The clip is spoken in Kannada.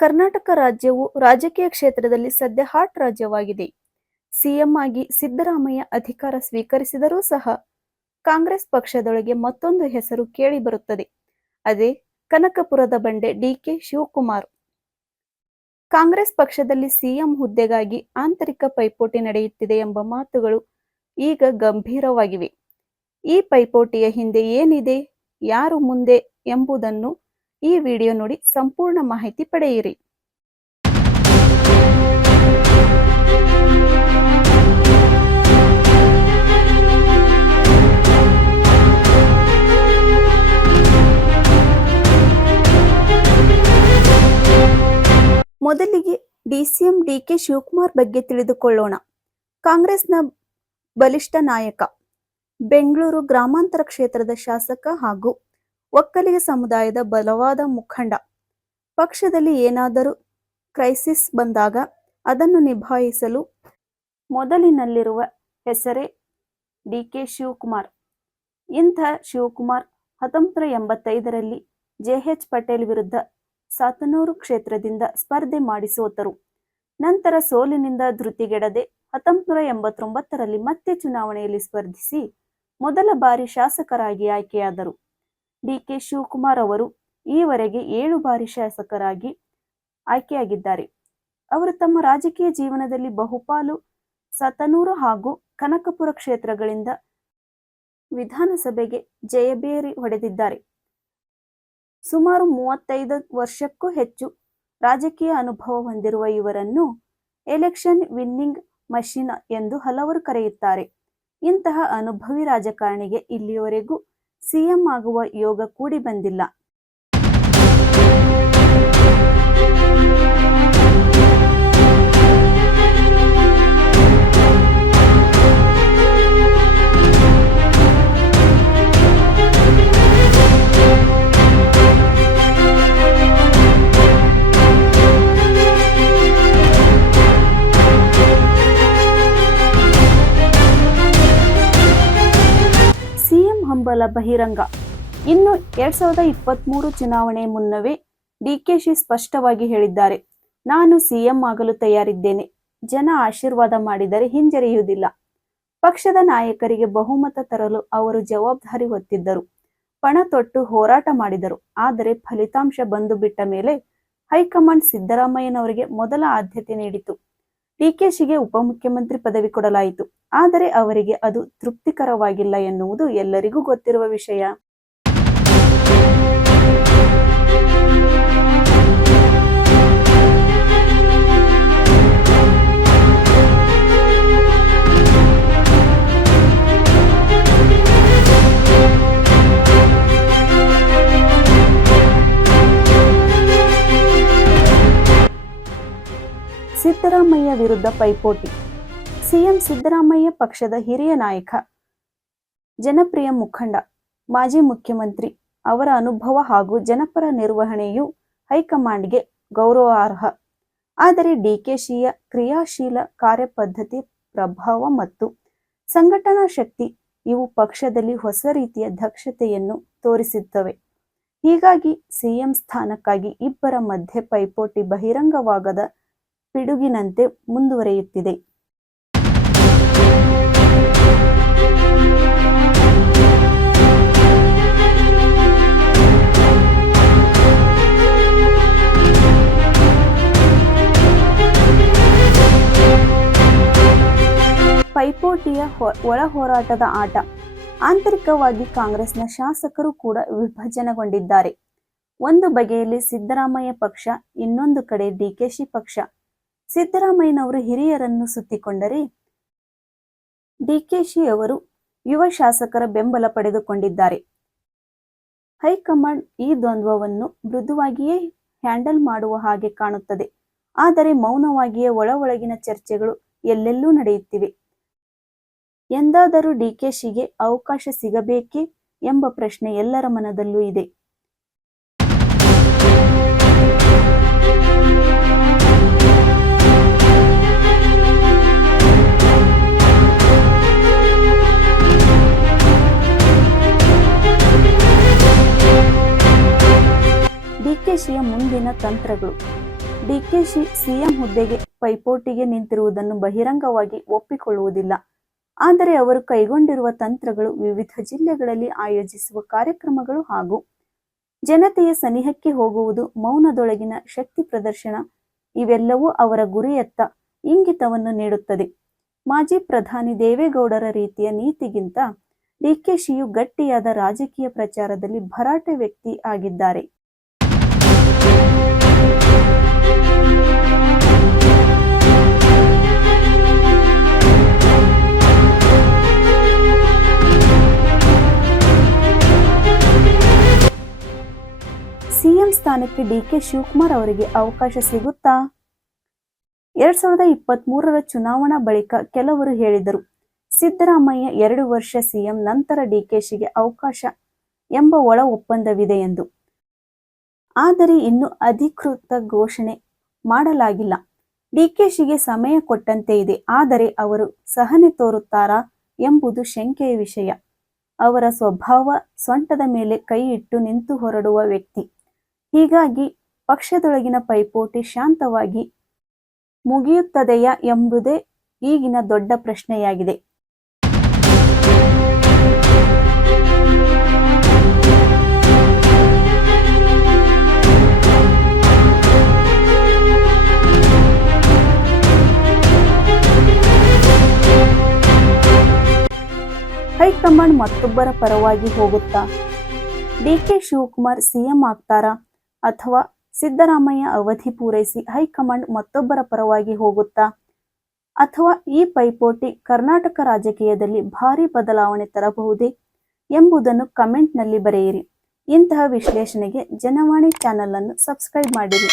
ಕರ್ನಾಟಕ ರಾಜ್ಯವು ರಾಜಕೀಯ ಕ್ಷೇತ್ರದಲ್ಲಿ ಸದ್ಯ ಹಾಟ್ ರಾಜ್ಯವಾಗಿದೆ. ಸಿಎಂ ಆಗಿ ಸಿದ್ದರಾಮಯ್ಯ ಅಧಿಕಾರ ಸ್ವೀಕರಿಸಿದರೂ ಸಹ ಕಾಂಗ್ರೆಸ್ ಪಕ್ಷದೊಳಗೆ ಮತ್ತೊಂದು ಹೆಸರು ಕೇಳಿಬರುತ್ತದೆ. ಅದೇ ಕನಕಪುರದ ಬಂಡೆ ಡಿಕೆ ಶಿವಕುಮಾರ್. ಕಾಂಗ್ರೆಸ್ ಪಕ್ಷದಲ್ಲಿ ಸಿಎಂ ಹುದ್ದೆಗಾಗಿ ಆಂತರಿಕ ಪೈಪೋಟಿ ನಡೆಯುತ್ತಿದೆ ಎಂಬ ಮಾತುಗಳು ಈಗ ಗಂಭೀರವಾಗಿವೆ. ಈ ಪೈಪೋಟಿಯ ಹಿಂದೆ ಏನಿದೆ, ಯಾರು ಮುಂದೆ ಎಂಬುದನ್ನು ಈ ವಿಡಿಯೋ ನೋಡಿ ಸಂಪೂರ್ಣ ಮಾಹಿತಿ ಪಡೆಯಿರಿ. ಮೊದಲಿಗೆ ಡಿಸಿಎಂ ಡಿಕೆ ಶಿವಕುಮಾರ್ ಬಗ್ಗೆ ತಿಳಿದುಕೊಳ್ಳೋಣ. ಕಾಂಗ್ರೆಸ್ನ ಬಲಿಷ್ಠ ನಾಯಕ, ಬೆಂಗಳೂರು ಗ್ರಾಮಾಂತರ ಕ್ಷೇತ್ರದ ಶಾಸಕ ಹಾಗೂ ಒಕ್ಕಲಿಗ ಸಮುದಾಯದ ಬಲವಾದ ಮುಖಂಡ. ಪಕ್ಷದಲ್ಲಿ ಏನಾದರೂ ಕ್ರೈಸಿಸ್ ಬಂದಾಗ ಅದನ್ನು ನಿಭಾಯಿಸಲು ಮೊದಲಿನಲ್ಲಿರುವ ಹೆಸರೇ ಡಿಕೆ ಶಿವಕುಮಾರ್. ಇಂಥ ಶಿವಕುಮಾರ್ 1985ರಲ್ಲಿ ಜೆಎಚ್ ಪಟೇಲ್ ವಿರುದ್ಧ ಸಾತನೂರು ಕ್ಷೇತ್ರದಿಂದ ಸ್ಪರ್ಧೆ ಮಾಡಿ ಸೋತರು. ನಂತರ ಸೋಲಿನಿಂದ ಧೃತಿಗೆಡದೆ 1989ರಲ್ಲಿ ಮತ್ತೆ ಚುನಾವಣೆಯಲ್ಲಿ ಸ್ಪರ್ಧಿಸಿ ಮೊದಲ ಬಾರಿ ಶಾಸಕರಾಗಿ ಆಯ್ಕೆಯಾದರು. ಡಿಕೆ ಶಿವಕುಮಾರ್ ಅವರು ಈವರೆಗೆ 7 ಬಾರಿ ಶಾಸಕರಾಗಿ ಆಯ್ಕೆಯಾಗಿದ್ದಾರೆ. ಅವರು ತಮ್ಮ ರಾಜಕೀಯ ಜೀವನದಲ್ಲಿ ಬಹುಪಾಲು ಸಾತನೂರು ಹಾಗೂ ಕನಕಪುರ ಕ್ಷೇತ್ರಗಳಿಂದ ವಿಧಾನಸಭೆಗೆ ಜಯಭೇರಿ ಹೊಡೆದಿದ್ದಾರೆ. ಸುಮಾರು 35 ವರ್ಷಕ್ಕೂ ಹೆಚ್ಚು ರಾಜಕೀಯ ಅನುಭವ ಹೊಂದಿರುವ ಇವರನ್ನು ಎಲೆಕ್ಷನ್ ವಿನ್ನಿಂಗ್ ಮಷಿನ್ ಎಂದು ಹಲವರು ಕರೆಯುತ್ತಾರೆ. ಇಂತಹ ಅನುಭವಿ ರಾಜಕಾರಣಿಗೆ ಇಲ್ಲಿಯವರೆಗೂ ಸಿಎಂ ಆಗುವ ಯೋಗ ಕೂಡಿ ಬಂದಿಲ್ಲ. ಹಂಬಲ ಬಹಿರಂಗ. ಇನ್ನು 2023 ಚುನಾವಣೆ ಮುನ್ನವೇ ಡಿಕೆಶಿ ಸ್ಪಷ್ಟವಾಗಿ ಹೇಳಿದ್ದಾರೆ, ನಾನು ಸಿಎಂ ಆಗಲು ತಯಾರಿದ್ದೇನೆ. ಜನ ಆಶೀರ್ವಾದ ಮಾಡಿದರೆ ಹಿಂಜರಿಯುವುದಿಲ್ಲ. ಪಕ್ಷದ ನಾಯಕರಿಗೆ ಬಹುಮತ ತರಲು ಅವರು ಜವಾಬ್ದಾರಿ ಹೊತ್ತಿದ್ದರು. ಪಣ ತೊಟ್ಟು ಹೋರಾಟ ಮಾಡಿದರು. ಆದರೆ ಫಲಿತಾಂಶ ಬಂದು ಬಿಟ್ಟ ಮೇಲೆ ಹೈಕಮಾಂಡ್ ಸಿದ್ದರಾಮಯ್ಯನವರಿಗೆ ಮೊದಲ ಆದ್ಯತೆ ನೀಡಿತು. ಡಿಕೆಶಿಗೆ ಉಪಮುಖ್ಯಮಂತ್ರಿ ಪದವಿ ಕೊಡಲಾಯಿತು. ಆದರೆ ಅವರಿಗೆ ಅದು ತೃಪ್ತಿಕರವಾಗಿಲ್ಲ ಎನ್ನುವುದು ಎಲ್ಲರಿಗೂ ಗೊತ್ತಿರುವ ವಿಷಯ. ಸಿದ್ದರಾಮಯ್ಯ ವಿರುದ್ಧ ಪೈಪೋಟಿ. ಸಿಎಂ ಸಿದ್ದರಾಮಯ್ಯ ಪಕ್ಷದ ಹಿರಿಯ ನಾಯಕ, ಜನಪ್ರಿಯ ಮುಖಂಡ, ಮಾಜಿ ಮುಖ್ಯಮಂತ್ರಿ. ಅವರ ಅನುಭವ ಹಾಗೂ ಜನಪರ ನಿರ್ವಹಣೆಯು ಹೈಕಮಾಂಡ್ಗೆ ಗೌರವಾರ್ಹ. ಆದರೆ ಡಿಕೆಶಿಯ ಕ್ರಿಯಾಶೀಲ ಕಾರ್ಯಪದ್ಧತಿ, ಪ್ರಭಾವ ಮತ್ತು ಸಂಘಟನಾ ಶಕ್ತಿ ಇವು ಪಕ್ಷದಲ್ಲಿ ಹೊಸ ರೀತಿಯ ದಕ್ಷತೆಯನ್ನು ತೋರಿಸುತ್ತವೆ. ಹೀಗಾಗಿ ಸಿಎಂ ಸ್ಥಾನಕ್ಕಾಗಿ ಇಬ್ಬರ ಮಧ್ಯೆ ಪೈಪೋಟಿ ಬಹಿರಂಗವಾಗದ ಪಿಡುಗಿನಂತೆ ಮುಂದುವರಿಯುತ್ತಿದೆ. ಪೈಪೋಟಿಯ ಒಳ ಹೋರಾಟದ ಆಟ. ಆಂತರಿಕವಾಗಿ ಕಾಂಗ್ರೆಸ್ನ ಶಾಸಕರು ಕೂಡ ವಿಭಜನೆಗೊಂಡಿದ್ದಾರೆ. ಒಂದು ಬಗೆಯಲ್ಲಿ ಸಿದ್ದರಾಮಯ್ಯ ಪಕ್ಷ, ಇನ್ನೊಂದು ಕಡೆ ಡಿಕೆಶಿ ಪಕ್ಷ. ಸಿದ್ದರಾಮಯ್ಯನವರು ಹಿರಿಯರನ್ನು ಸುತ್ತಿಕೊಂಡರೆ ಡಿಕೆಶಿ ಅವರು ಯುವ ಶಾಸಕರ ಬೆಂಬಲ ಪಡೆದುಕೊಂಡಿದ್ದಾರೆ. ಹೈಕಮಾಂಡ್ ಈ ದ್ವಂದ್ವವನ್ನು ಮೃದುವಾಗಿಯೇ ಹ್ಯಾಂಡಲ್ ಮಾಡುವ ಹಾಗೆ ಕಾಣುತ್ತದೆ. ಆದರೆ ಮೌನವಾಗಿಯೇ ಒಳಗಿನ ಚರ್ಚೆಗಳು ಎಲ್ಲೆಲ್ಲೂ ನಡೆಯುತ್ತಿವೆ. ಎಂದಾದರೂ ಡಿಕೆಶಿಗೆ ಅವಕಾಶ ಸಿಗಬೇಕೇ ಎಂಬ ಪ್ರಶ್ನೆ ಎಲ್ಲರ ಮನದಲ್ಲೂ ಇದೆ. ಡಿಕೆಶಿಯ ಮುಂದಿನ ತಂತ್ರಗಳು. ಡಿಕೆಶಿ ಸಿಎಂ ಹುದ್ದೆಗೆ ಪೈಪೋಟಿಗೆ ನಿಂತಿರುವುದನ್ನು ಬಹಿರಂಗವಾಗಿ ಒಪ್ಪಿಕೊಳ್ಳುವುದಿಲ್ಲ. ಆದರೆ ಅವರು ಕೈಗೊಂಡಿರುವ ತಂತ್ರಗಳು, ವಿವಿಧ ಜಿಲ್ಲೆಗಳಲ್ಲಿ ಆಯೋಜಿಸುವ ಕಾರ್ಯಕ್ರಮಗಳು ಹಾಗೂ ಜನತೆಯ ಸನಿಹಕ್ಕೆ ಹೋಗುವುದು, ಮೌನದೊಳಗಿನ ಶಕ್ತಿ ಪ್ರದರ್ಶನ ಇವೆಲ್ಲವೂ ಅವರ ಗುರಿಯತ್ತ ಇಂಗಿತವನ್ನು ನೀಡುತ್ತದೆ. ಮಾಜಿ ಪ್ರಧಾನಿ ದೇವೇಗೌಡರ ರೀತಿಯ ನೀತಿಗಿಂತ ಡಿಕೆಶಿಯು ಗಟ್ಟಿಯಾದ ರಾಜಕೀಯ ಪ್ರಚಾರದಲ್ಲಿ ಭರಾಟೆ ವ್ಯಕ್ತಿ ಆಗಿದ್ದಾರೆ. ಸಿಎಂ ಸ್ಥಾನಕ್ಕೆ ಡಿಕೆ ಶಿವಕುಮಾರ್ ಅವರಿಗೆ ಅವಕಾಶ ಸಿಗುತ್ತಾ? 2023ರ ಚುನಾವಣಾ ಬಳಿಕ ಕೆಲವರು ಹೇಳಿದರು, ಸಿದ್ದರಾಮಯ್ಯ 2 ವರ್ಷ ಸಿಎಂ ನಂತರ ಡಿಕೆಶಿಗೆ ಅವಕಾಶ ಎಂಬ ಒಳ ಒಪ್ಪಂದವಿದೆ ಎಂದು. ಆದರೆ ಇನ್ನೂ ಅಧಿಕೃತ ಘೋಷಣೆ ಮಾಡಲಾಗಿಲ್ಲ. ಡಿಕೆಶಿಗೆ ಸಮಯ ಕೊಟ್ಟಂತೆ ಇದೆ. ಆದರೆ ಅವರು ಸಹನೆ ತೋರುತ್ತಾರಾ ಎಂಬುದು ಶಂಕೆಯ ವಿಷಯ. ಅವರ ಸ್ವಭಾವ ಸೊಂಟದ ಮೇಲೆ ಕೈ ಇಟ್ಟು ನಿಂತು ಹೊರಡುವ ವ್ಯಕ್ತಿ. ಹೀಗಾಗಿ ಪಕ್ಷದೊಳಗಿನ ಪೈಪೋಟಿ ಶಾಂತವಾಗಿ ಮುಗಿಯುತ್ತದೆಯಾ ಎಂಬುದೇ ಈಗಿನ ದೊಡ್ಡ ಪ್ರಶ್ನೆಯಾಗಿದೆ. ಹೈಕಮಾಂಡ್ ಮತ್ತೊಬ್ಬರ ಪರವಾಗಿ ಹೋಗುತ್ತಾ? ಡಿಕೆ ಶಿವಕುಮಾರ್ ಸಿಎಂ ಆಗ್ತಾರಾ ಅಥವಾ ಸಿದ್ದರಾಮಯ್ಯ ಅವಧಿ ಪೂರೈಸಿ ಹೈಕಮಾಂಡ್ ಮತ್ತೊಬ್ಬರ ಪರವಾಗಿ ಹೋಗುತ್ತಾ? ಅಥವಾ ಈ ಪೈಪೋಟಿ ಕರ್ನಾಟಕ ರಾಜಕೀಯದಲ್ಲಿ ಭಾರಿ ಬದಲಾವಣೆ ತರಬಹುದೇ ಎಂಬುದನ್ನು ಕಮೆಂಟ್ನಲ್ಲಿ ಬರೆಯಿರಿ. ಇಂತಹ ವಿಶ್ಲೇಷಣೆಗೆ ಜನವಾಣಿ ಚಾನೆಲ್ ಅನ್ನು ಸಬ್ಸ್ಕ್ರೈಬ್ ಮಾಡಿರಿ.